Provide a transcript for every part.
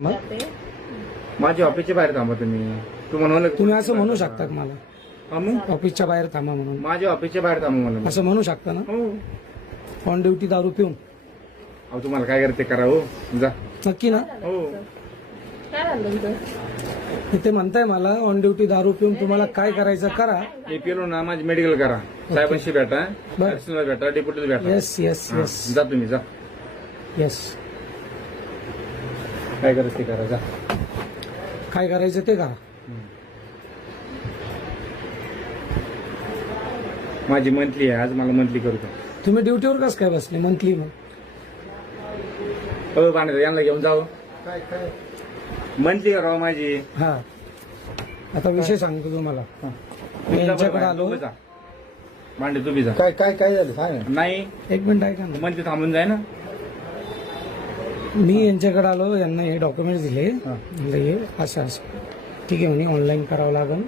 मग माझ्या ऑफिसच्या बाहेर थांबा तुम्ही. तू म्हणून तुम्ही असं म्हणू शकता का मला हा मग ऑफिसच्या बाहेर थांबा म्हणून? माझ्या ऑफिसच्या बाहेर थांबा मला. असं म्हणू शकता ना? हो. ऑन ड्युटी दारू पिऊन? अहो तुम्हाला काय करते करा हो. जा. नक्की ना? हो. काय झालं तुझं? इथे म्हणताय मला ऑन ड्युटी दारू पिऊन तुम्हाला काय करायचं करा. मी पेलो ना माझी मेडिकल करा. साहेबांशी भेटा, बरं. ऍडिशनलला भेटा, डेप्युटीला भेटा. येस येस हा, येस जा तुम्ही जा. येस. काय करायचं ते करा जा. काय करायचं ते करा. माझी मंथली आहे आज, मला मंथली करू द्या. तुम्ही ड्युटीवर कसं काय बसले मंथली? मग हो बांधत यांना घेऊन जाऊ. मंथली करावं माझी. हा, आता विषय सांगतो तुम्हाला. मी यांच्याकडे आलो. भांडे तुम्ही जा. काय काय काय झालं सांग ना. नाही एक मिनिट ऐका ना. मंथली थांबून जाय ना. मी यांच्याकडे आलो, यांना हे डॉक्युमेंट्स दिले. म्हणलं हे असं असं ठीक आहे म्हणे, ऑनलाईन करावं लागेल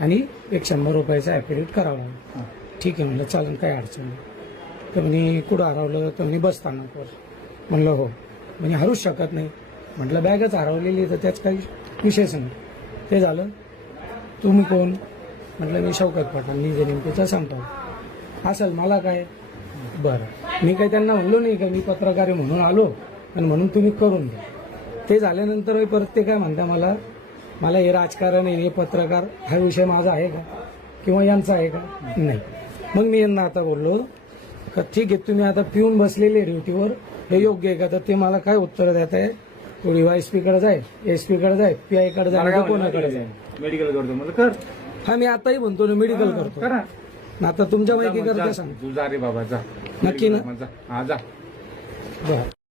आणि एक 100 रुपयाचा ॲफिडेविट करावं लागेल. ठीक आहे म्हणलं, चालेल, काही अडचण नाही. तर म्हणे कुठं हरवलं? तर म्हणे बस स्थानकावर. म्हणलं हो. म्हणजे हरूच शकत नाही. म्हटलं बॅगच हरवलेली, तर त्याच काही विषयच नाही. ते झालं. तुम्ही कोण? म्हटलं मी शौकत पठाण, मी नेमकेचा सांगतो. असेल, मला काय. बरं, मी काही त्यांना म्हणलो नाही का मी पत्रकार आहे म्हणून आलो आणि म्हणून तुम्ही करून द्या. ते झाल्यानंतर परत ते काय म्हणता मला हे राजकारण आहे, हे पत्रकार, हा विषय माझा आहे का किंवा यांचा आहे का? नाही. मग मी यांना आता बोललो का ठीक आहे, तुम्ही आता पिऊन बसलेले ड्युटीवर, हे योग्य आहे का? तर ते मला काय उत्तर देत आहे, तो डीवायएसपी कडे जाय, एसपी कडे जाय, पीआय कडे जाय, कोणाकडे जाय. मेडिकल करतो मला कर. हा, मी आताही म्हणतो ना मेडिकल करतो. करा. आता तुमच्या माहिती करता सांग. तू जा रे बाबा जा. नक्की ना? हा जा. बरं.